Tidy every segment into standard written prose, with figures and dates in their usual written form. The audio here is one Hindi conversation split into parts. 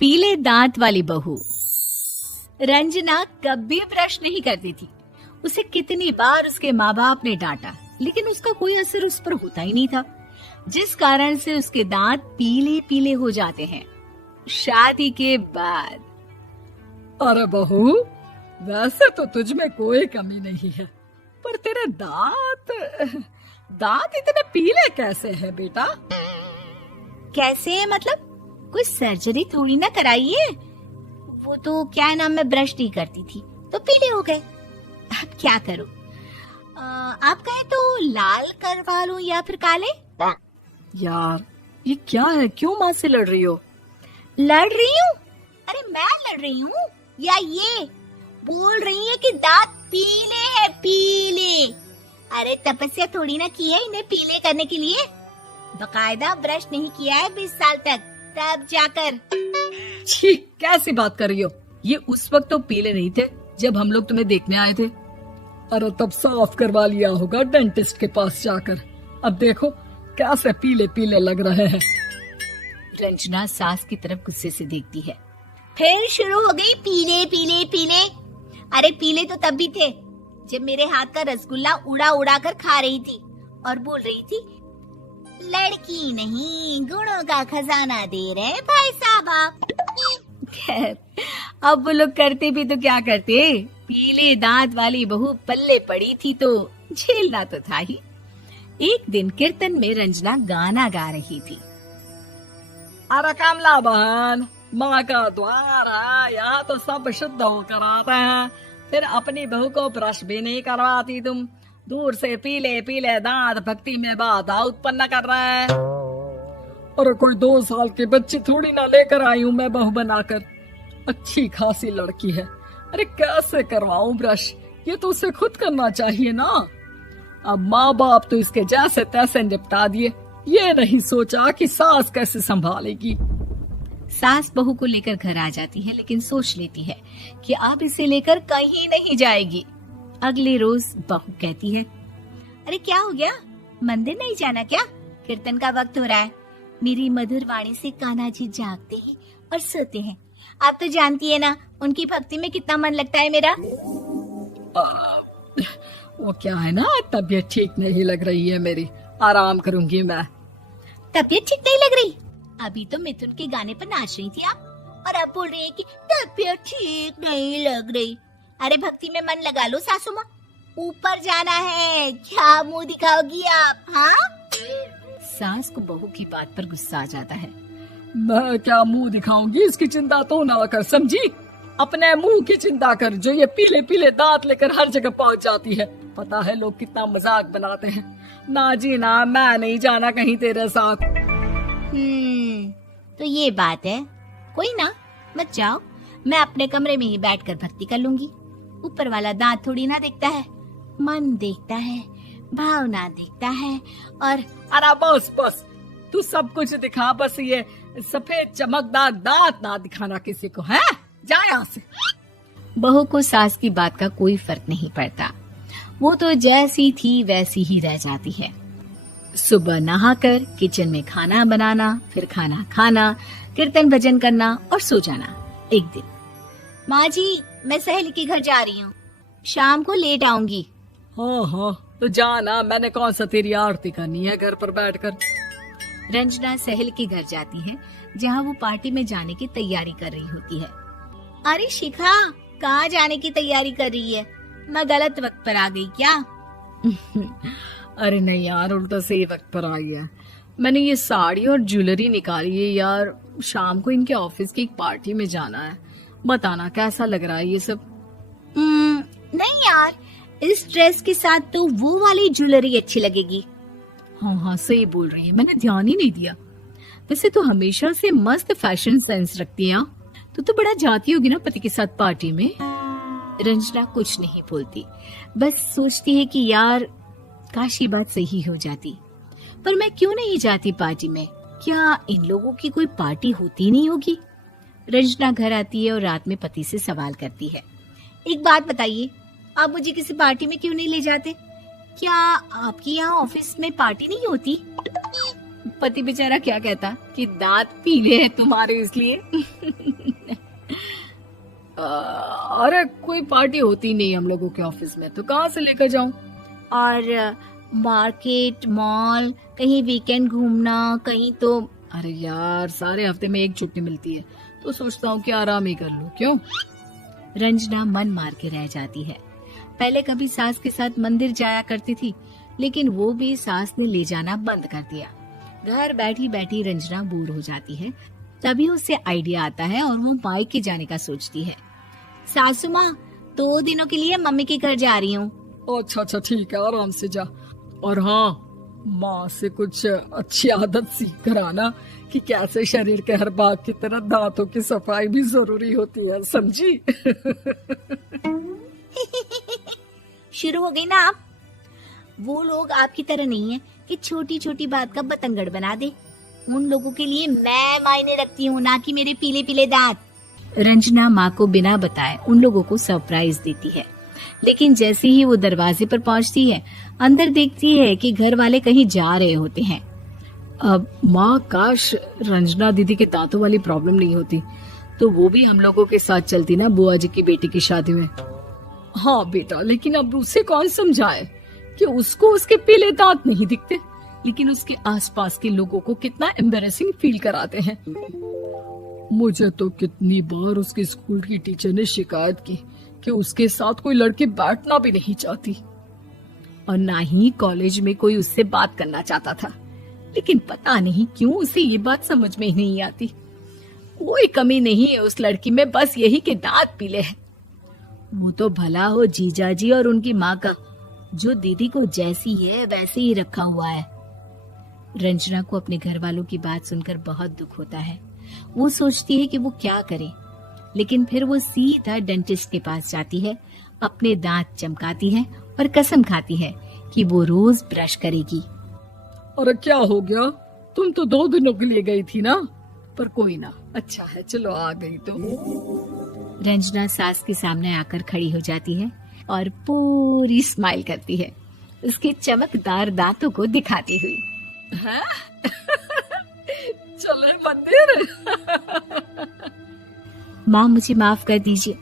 पीले दांत वाली बहू। रंजना कभी ब्रश नहीं करती थी। उसे कितनी बार उसके माँ बाप ने डांटा, लेकिन उसका कोई असर उस पर होता ही नहीं था, जिस कारण से उसके दांत पीले पीले हो जाते हैं। शादी के बाद अरे बहू, वैसे तो तुझ में कोई कमी नहीं है, पर तेरे दांत इतने पीले कैसे हैं बेटा? कैसे मतलब? कोई सर्जरी थोड़ी ना कराई है। वो तो क्या नाम, मैं ब्रश नहीं करती थी तो पीले हो गए। अब क्या करूं? आप कहें तो लाल करवा लूं या फिर काले? यार ये क्या है, क्यों माँ से लड़ रही हो? लड़ रही हूँ? अरे मैं लड़ रही हूँ या ये बोल रही है कि दांत पीले हैं, पीले। अरे तपस्या थोड़ी ना की है इन्हें पीले करने के लिए। बकायदा ब्रश नहीं किया है 20 साल तक, तब जाकर। छी, कैसी बात कर रही हो? ये उस वक्त तो पीले नहीं थे जब हम लोग तुम्हें देखने आए थे। अरे तब साफ करवा लिया होगा डेंटिस्ट के पास जाकर। अब देखो कैसे पीले पीले लग रहे हैं। रंजना सास की तरफ गुस्से से देखती है। फिर शुरू हो गई पीले पीले पीले। अरे पीले तो तब भी थे जब मेरे हाथ का रसगुल्ला उड़ा उड़ा कर खा रही थी और बोल रही थी, लड़की नहीं गुणों का खजाना दे रहे भाई साहब आप। खैर, अब वो लोग करते भी तो क्या करते, पीले दांत वाली बहू पल्ले पड़ी थी तो झेलना तो था ही। एक दिन कीर्तन में रंजना गाना गा रही थी। अरे कमला बहन, माँ का द्वार है, यहाँ तो सब शुद्ध होकर आते हैं, फिर अपनी बहू को ब्रश भी नहीं करवाती तुम। दूर से पीले पीले दांत भक्ति में बाधा उत्पन्न कर रहे हैं। अरे कोई 2 साल की बच्ची थोड़ी ना लेकर आई हूँ मैं बहू बनाकर। अच्छी खासी लड़की है, अरे कैसे करवाऊं ब्रश? ये तो उसे खुद करना चाहिए ना। अब माँ बाप तो इसके जैसे तैसे निपटा दिए, ये नहीं सोचा कि सास कैसे संभालेगी। सास बहू को लेकर घर आ जाती है, लेकिन सोच लेती है कि अब इसे लेकर कहीं नहीं जाएगी। अगले रोज बहू कहती है, अरे क्या हो गया, मंदिर नहीं जाना क्या? कीर्तन का वक्त हो रहा है। मेरी मधुर वाणी से कान्हा जी जागते हैं और सोते हैं। आप तो जानती है ना उनकी भक्ति में कितना मन लगता है मेरा। वो क्या है ना, तबीयत ठीक नहीं लग रही है मेरी, आराम करूंगी मैं। तबीयत ठीक नहीं लग रही? अभी तो मिथुन के गाने पर नाच रही थी आप, और अब बोल रही है कि तबीयत ठीक नहीं लग रही। अरे भक्ति में मन लगा लो सासू माँ, ऊपर जाना है, क्या मुंह दिखाओगी आप? हाँ? सास को बहू की बात पर गुस्सा आ जाता है। मैं क्या मुंह दिखाऊंगी, इसकी चिंता तो ना कर, समझी? अपने मुंह की चिंता कर, जो ये पीले पीले दांत लेकर हर जगह पहुंच जाती है। पता है लोग कितना मजाक बनाते हैं। ना जी ना, मैं नहीं जाना कहीं तेरे साथ। तो ये बात है, कोई ना, मत जाओ, मैं अपने कमरे में ही बैठकर भक्ति कर लूंगी। ऊपर वाला दांत थोड़ी ना देखता है, मन देखता है, भावना देखता है। और अरे बस बस, तू सब कुछ दिखा, बस ये सफेद चमकदार दांत ना दिखाना किसी को, है? जा यहाँ से। बहू को सास की बात का कोई फर्क नहीं पड़ता, वो तो जैसी थी वैसी ही रह जाती है। सुबह नहाकर किचन में खाना बनाना, फिर खाना खाना, कीर्तन भजन करना और सो जाना। एक दिन, माँ जी मैं सहेली के घर जा रही हूँ, शाम को लेट आऊंगी। हाँ हाँ तो जाना, मैंने कौन सा तेरी आरती करनी है घर पर बैठकर। रंजना सहेली के घर जाती है, जहाँ वो पार्टी में जाने की तैयारी कर रही होती है। अरे शिखा, कहाँ जाने की तैयारी कर रही है? मैं गलत वक्त पर आ गई क्या? अरे नहीं यार, उल्टा सही वक्त पर आ गया। मैंने ये साड़ी और ज्वेलरी निकाली है यार, शाम को इनके ऑफिस की एक पार्टी में जाना है। बताना कैसा लग रहा है ये सब? नहीं यार, इस ड्रेस के साथ तो वो वाली ज्वेलरी अच्छी लगेगी। हाँ हाँ सही बोल रही है, मैंने ध्यान ही नहीं दिया। वैसे तो हमेशा से मस्त फैशन सेंस रखती है। तो बड़ा जाती होगी ना पति के साथ पार्टी में। रंजना कुछ नहीं बोलती, बस सोचती है कि यार काश ये बात सही हो जाती, पर मैं क्यों नहीं जाती पार्टी में? क्या इन लोगों की कोई पार्टी होती नहीं होगी? रंजना घर आती है और रात में पति से सवाल करती है, एक बात बताइए, आप मुझे किसी पार्टी में क्यों नहीं ले जाते? क्या आपकी यहाँ ऑफिस में पार्टी नहीं होती? पति बेचारा क्या कहता कि दांत पीले हैं तुम्हारे इसलिए। अरे कोई पार्टी होती नहीं हम लोगों के ऑफिस में, तो कहाँ से लेकर जाऊं? और मार्केट, मॉल, कहीं वीकेंड घूमना, कहीं तो। अरे यार सारे हफ्ते में एक छुट्टी मिलती है, तो सोचता हूँ कि आराम ही कर लूं। क्यों? रंजना मन मार के रह जाती है। पहले कभी सास के साथ मंदिर जाया करती थी, लेकिन वो भी सास ने ले जाना बंद कर दिया। घर बैठी बैठी रंजना बोर हो जाती है। तभी उसे आइडिया आता है और वो मायके जाने का सोचती है। सासू माँ, 2 दिनों के लिए मम्मी के घर जा रही हूँ। अच्छा ठीक है, आराम से जा। और हाँ, माँ से कुछ अच्छी आदत सीख कर आना कि कैसे शरीर के हर भाग की तरह दांतों की सफाई भी जरूरी होती है, समझी? शुरू हो गई ना आप। वो लोग आपकी तरह नहीं है कि छोटी छोटी बात का बतंगड़ बना दे। उन लोगों के लिए मैं मायने रखती हूँ, ना कि मेरे पीले पीले दांत। रंजना माँ को बिना बताए उन लोगों को सरप्राइज देती है, लेकिन जैसे ही वो दरवाजे पर पहुंचती है, अंदर देखती है कि घर वाले कहीं जा रहे होते हैं। अब माँ, काश रंजना दीदी के दांतों वाली प्रॉब्लम नहीं होती, तो वो भी हम लोगों के साथ चलती ना बुआ जी की बेटी की शादी में। हाँ बेटा, लेकिन अब उसे कौन समझाए कि उसको उसके पीले दांत नहीं दिखते, लेकिन उसके आसपास के लोगों को कितना एम्बैरेसिंग फील कराते हैं। मुझे तो कितनी बार उसके स्कूल की टीचर ने शिकायत की कि उसके साथ कोई लड़की बैठना भी नहीं चाहती, और ना ही कॉलेज में कोई उससे बात करना चाहता था। लेकिन पता नहीं क्यों उसे ये बात समझ में ही नहीं आती। कोई कमी नहीं है उस लड़की में, बस यही कि दांत पीले हैं। वो तो भला हो जीजा जी और उनकी माँ का, जो दीदी को जैसी है वैसे ही रखा हुआ है। रंजना को अपने घर वालों की बात सुनकर बहुत दुख होता है। वो सोचती है कि वो क्या करे, लेकिन फिर वो सीधा डेंटिस्ट के पास जाती है, अपने दांत चमकाती है और कसम खाती है कि वो रोज ब्रश करेगी। अरे क्या हो गया? तुम तो 2 दिनों के लिए गई थी ना, पर कोई ना, अच्छा है, चलो आ गई तो। रंजना सास के सामने आकर खड़ी हो जाती है और पूरी स्माइल करती है, उसके चमकदार दांतों को दिखाती हुई। हैं? चले मंदिर। माँ, मुझे माफ कर दीजिए,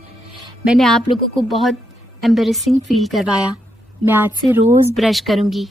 मैंने आप लोगों को बहुत एम्बैरेसिंग फील करवाया। मैं आज से रोज ब्रश करूंगी।